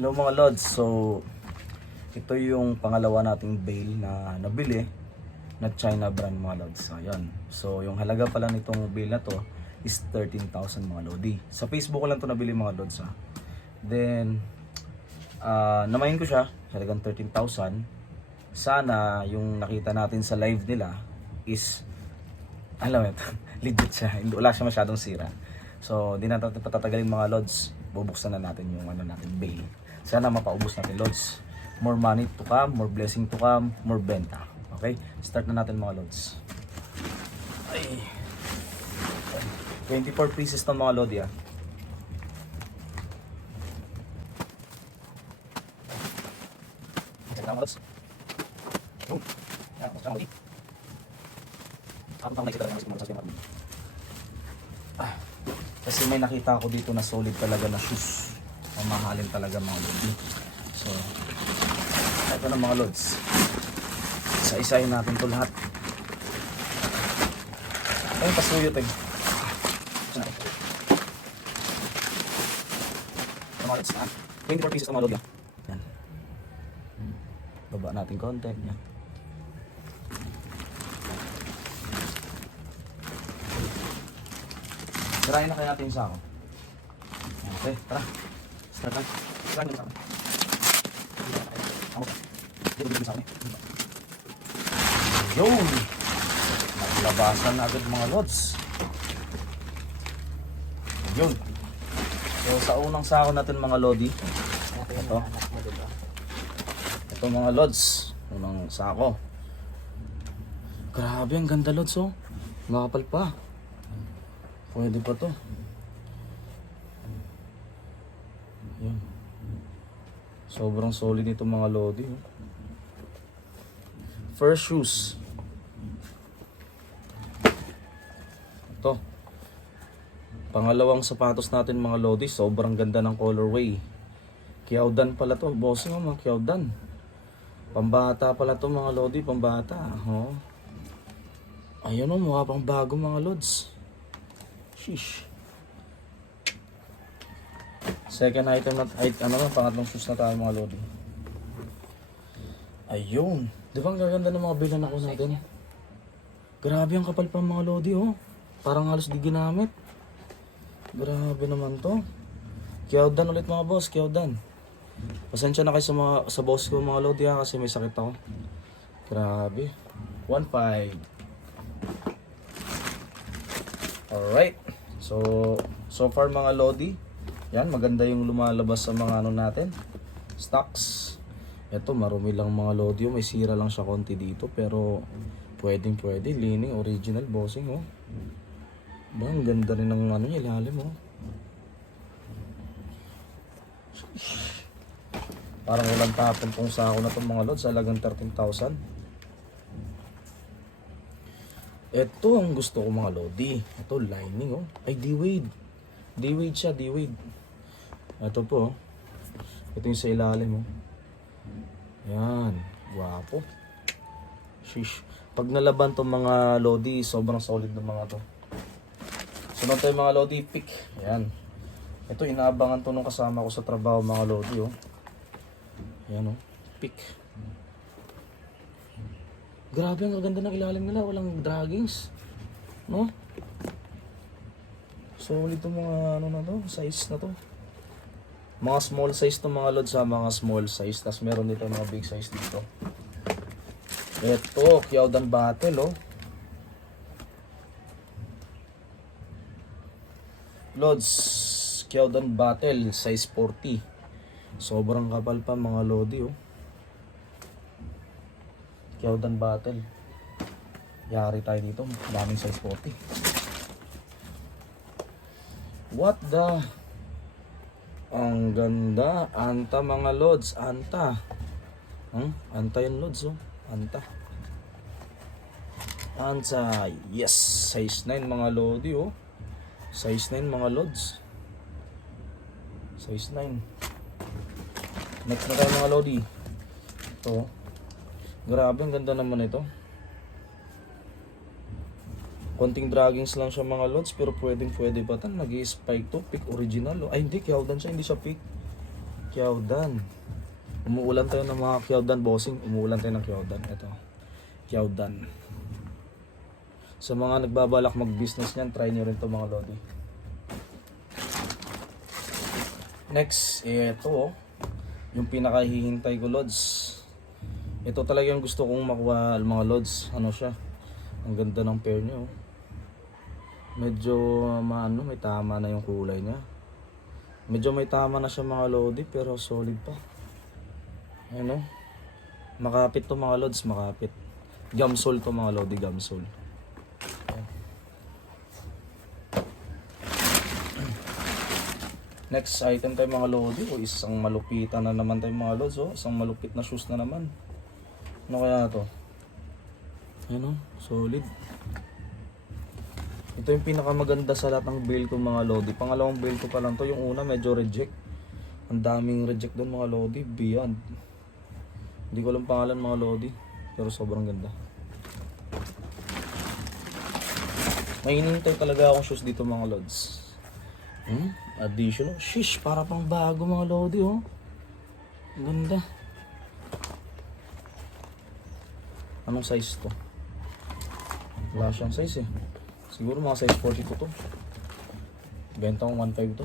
Hello mga Lods, so ito yung pangalawa nating bail na nabili na China brand mga Lods. So, ayan. So yung halaga pala nitong bail na to is 13,000 mga Lodi. Sa Facebook ko lang to nabili mga Lods ha. Then, ah namayin ko siya, halagang 13,000. Sana yung nakita natin sa live nila is alam mo, legit siya. Wala siya masyadong sira. So, di natin patatagalin mga lods. Bubuksan na natin yung ano natin bail. Sana mapaubos natin lods. More money to come, more blessing to come, more benta. Okay? Start na natin mga lods. Ay. 24 pieces ng mga lodi ah. Mga lods. Boom. Yan, mo, lodi. Ako pang nakikita rin ang sa mga Ah, Kasi may nakita ako dito na solid talaga na shoes. Mamahalin talaga mga lodi. So, ito na mga lods. Isa-isahin natin to lahat. Ayun, pasuyo tayo. Ito mga lods, ah. 24 pieces ng mga lodi. Yan. Baba natin konti. Yan. Sirahin na kaya natin yung sako. Okay, tara. Ako ba? Dito dito yung sako. Yun! Naglabasan na agad mga lods. Yun. So sa unang sako natin mga lodi, ito. Ito mga lods. Unang sako. Grabe, ang ganda lods oh. Makapal pa. Pwede pa to. Yan. Sobrang solid nito mga lodi. oh. First shoes. Ito. Pangalawang sapatos natin mga lodi. Sobrang ganda ng colorway. Kiaudan pala to. Bossing oh, mga Kiaudan. Pambata pala to mga lodi. Pambata. Oh. Ayun oh, mukha pang bago mga lods. Sheesh. Second item na, ay, ano na, pangatlong shoes na tayo mga lodi. Ayun. Di ba ang gaganda ng mga bilan ako natin? Grabe ang kapal pa mga lodi oh. Parang halos di ginamit. Grabe naman to. Kiaudan ulit mga boss, kiaudan. Pasensya na kayo sa, mga, sa boss ko mga lodi ha kasi may sakit ako. Grabe. 1.5. Alright. So, so far mga Lodi, yan, maganda yung lumalabas sa mga ano natin. Stocks. Ito, marumi lang mga Lodi. oh. May sira lang siya konti dito. Pero, pwedeng pwede. Leaning, original, bossing, oh. Ba, ang ganda rin ng ano niya, ilalim, oh. Parang walang tapon tong sako na itong mga lods. Alagang 13,000. Ito ang gusto ko mga Lodi. Ito lining oh. Ay D-Wade. D-Wade siya, D-Wade. Ito po. oh. Ito yung sa ilalim oh. Yan. Guwapo. Shish. Pag nalaban tong mga Lodi, sobrang solid ng mga to. Sunod tayo mga Lodi, pick. Yan. Ito, inaabangan to nung kasama ko sa trabaho mga Lodi oh. Yan oh. Pick. Grabe ang ganda ng ilalim nila, walang draggings. No? Solid itong mga ano na to, size na to. Mga small size to mga lods sa mga small size. Tapos meron dito mga big size dito. Ito, Kyaudan Battle oh. Lods, Kyaudan Battle, size 40. Sobrang kapal pa mga lodi oh. Kyaudan Battle. Yari tayo dito. Daming size 40. What the? Ang ganda. Anta mga lods. Anta. Hmm? Anta yung lods oh. Anta. Anta. Yes. Size 9 mga lodi oh. Size 9 mga lods. Size 9. Next na tayo mga lodi. Ito. Grabe, ang ganda naman ito. Konting draggings lang siya mga lods, pero pwedeng pwede pa tan. nag spike to, pick original. oh. Ay hindi, Kyaudan siya, hindi siya pick. Kyawdan. Umuulan tayo ng mga Kyawdan bossing. Umuulan tayo ng Kyawdan. Ito. Kyawdan. Sa mga nagbabalak mag-business niyan, try nyo rin to mga lodi. Next, ito oh. Yung pinakahihintay ko, Lods. Ito talaga yung gusto kong makuha, mga Lods. Ano siya? Ang ganda ng pair niya, oh. Medyo, maano, may tama na yung kulay niya. Medyo may tama na siya mga Lodi, pero solid pa. Ano? Makapit to mga Lods, makapit. Gamsol to mga Lodi, gamsol. Next item tayo mga Lodi, o isang malupitan na naman tayo mga Lods, oh. Isang malupit na shoes na naman. Ano kaya to? Ano? Solid. Ito yung pinakamaganda sa lahat ng bail ko mga Lodi. Pangalawang bail ko pa lang to. Yung una medyo reject. Ang daming reject doon mga Lodi. Beyond. Hindi ko alam pangalan mga Lodi. Pero sobrang ganda. May inintay talaga akong shoes dito mga Lods. Hmm? Additional. Shish, para pang bago mga Lodi oh. Ganda. Anong size to? Wala siyang size eh. Siguro mga size 42 to. Benta kong 1.5 to.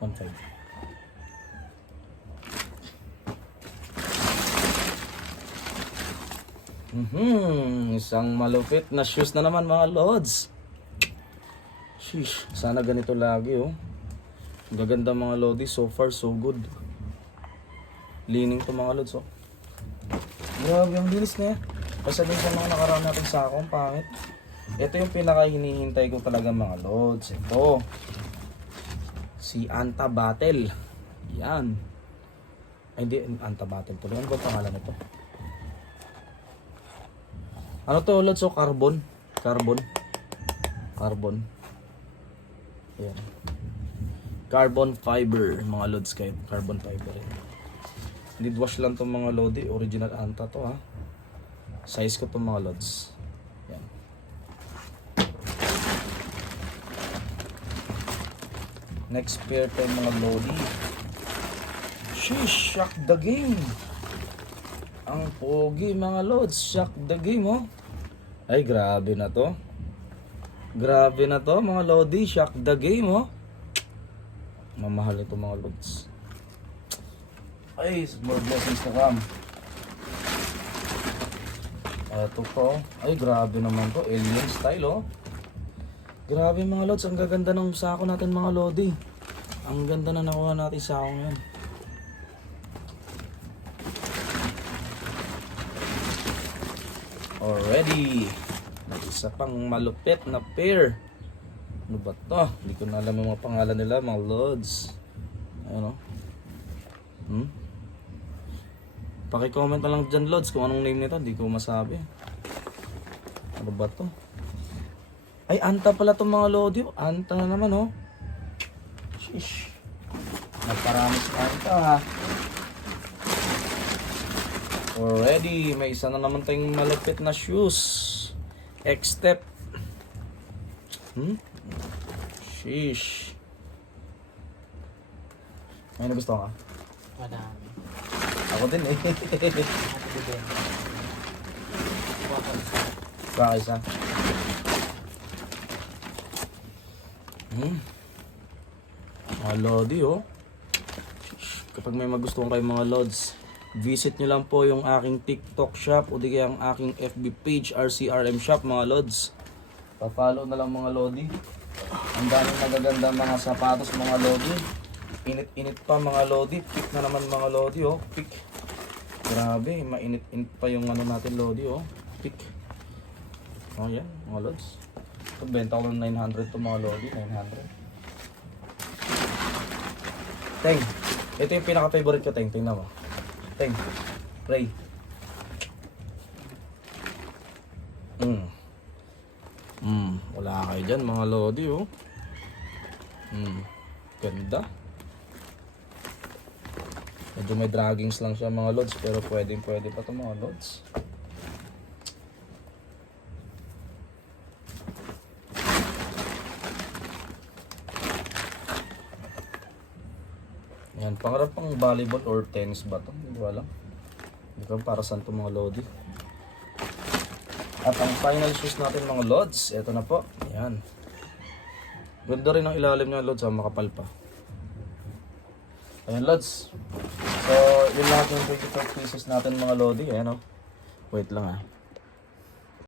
1.5. Mhm, isang malupit na shoes na naman mga lods. Sheesh, sana ganito lagi oh. Gaganda mga lodi, so far so good. Lining to mga lods oh. Grabe, ang linis niya. Kasi din sa mga nakaraan natin sa akong pangit. Ito yung pinaka hinihintay ko talaga mga lods. Ito. Si Anta Battle. Yan. Ay, hindi. Anta Battle to. Ano ba ang pangalan nito? Ano to lods? So, carbon. Carbon. Carbon. Ayan. Carbon fiber. Mga lods kayo. Carbon fiber. Need wash lang tong mga lodi. Original Anta to ha. Size ko tong mga lods. Next pair tayo mga lodi. Sheesh, shock the game. Ang pogi mga lods, shock the game oh. Ay grabe na to. Grabe na to mga lodi, shock the game oh. Mamahal ito mga lods. Ay, more blessings to come. Ito po. Ay, grabe naman to. Alien style, oh. Grabe mga lods. Ang gaganda ng sako natin mga lodi. Ang ganda na nakuha natin sako ngayon. Already. Isa pang malupit na pair. Ano ba to? Hindi ko na alam yung mga pangalan nila, mga lods. Ano? Hmm? Paki-comment na lang dyan, Lods, kung anong name nito. Hindi ko masabi. Ano ba to? Ay, Anta pala itong mga Lodi. Anta na naman, oh. Sheesh. Nagparami si Anta, ha. Already, may isa na naman tayong malupit na shoes. X-step. Hmm? Sheesh. May nagusto ka? Madami. Ako din eh. Ano din? Baka isa. Hmm. Mga lodi oh. Kapag may magustuhan kayo mga lods, visit nyo lang po yung aking TikTok shop o di kaya ang aking FB page RCRM shop mga lods. Pa-follow na lang mga lodi. Ang daming magaganda mga sapatos mga lodi. Init-init pa mga lodi. Pick na naman mga lodi oh. Pick. Grabe, mainit-init pa yung ano natin lodi oh. Pick. Oh yan, mga lods. Ito, benta ko ng 900 to mga lodi, 900. Teng, ito yung pinaka-favorite ko, Teng. Tingnan mo. Teng, Ray. Mm. Mm, wala kayo dyan mga lodi oh. Mm, ganda. Medyo may draggings lang siya mga lods pero pwedeng pwede pa to mga lods. Pang volleyball or tennis ba to? Hindi ko alam. Hindi ko para saan to mga lodi. At ang final shoes natin mga lods, ito na po. Ayan. Ganda rin ang ilalim niya lods, ah, makapal pa. Ayan lods. So, yun lahat yung 25 pieces natin mga lodi. Ayan o. Wait lang ah.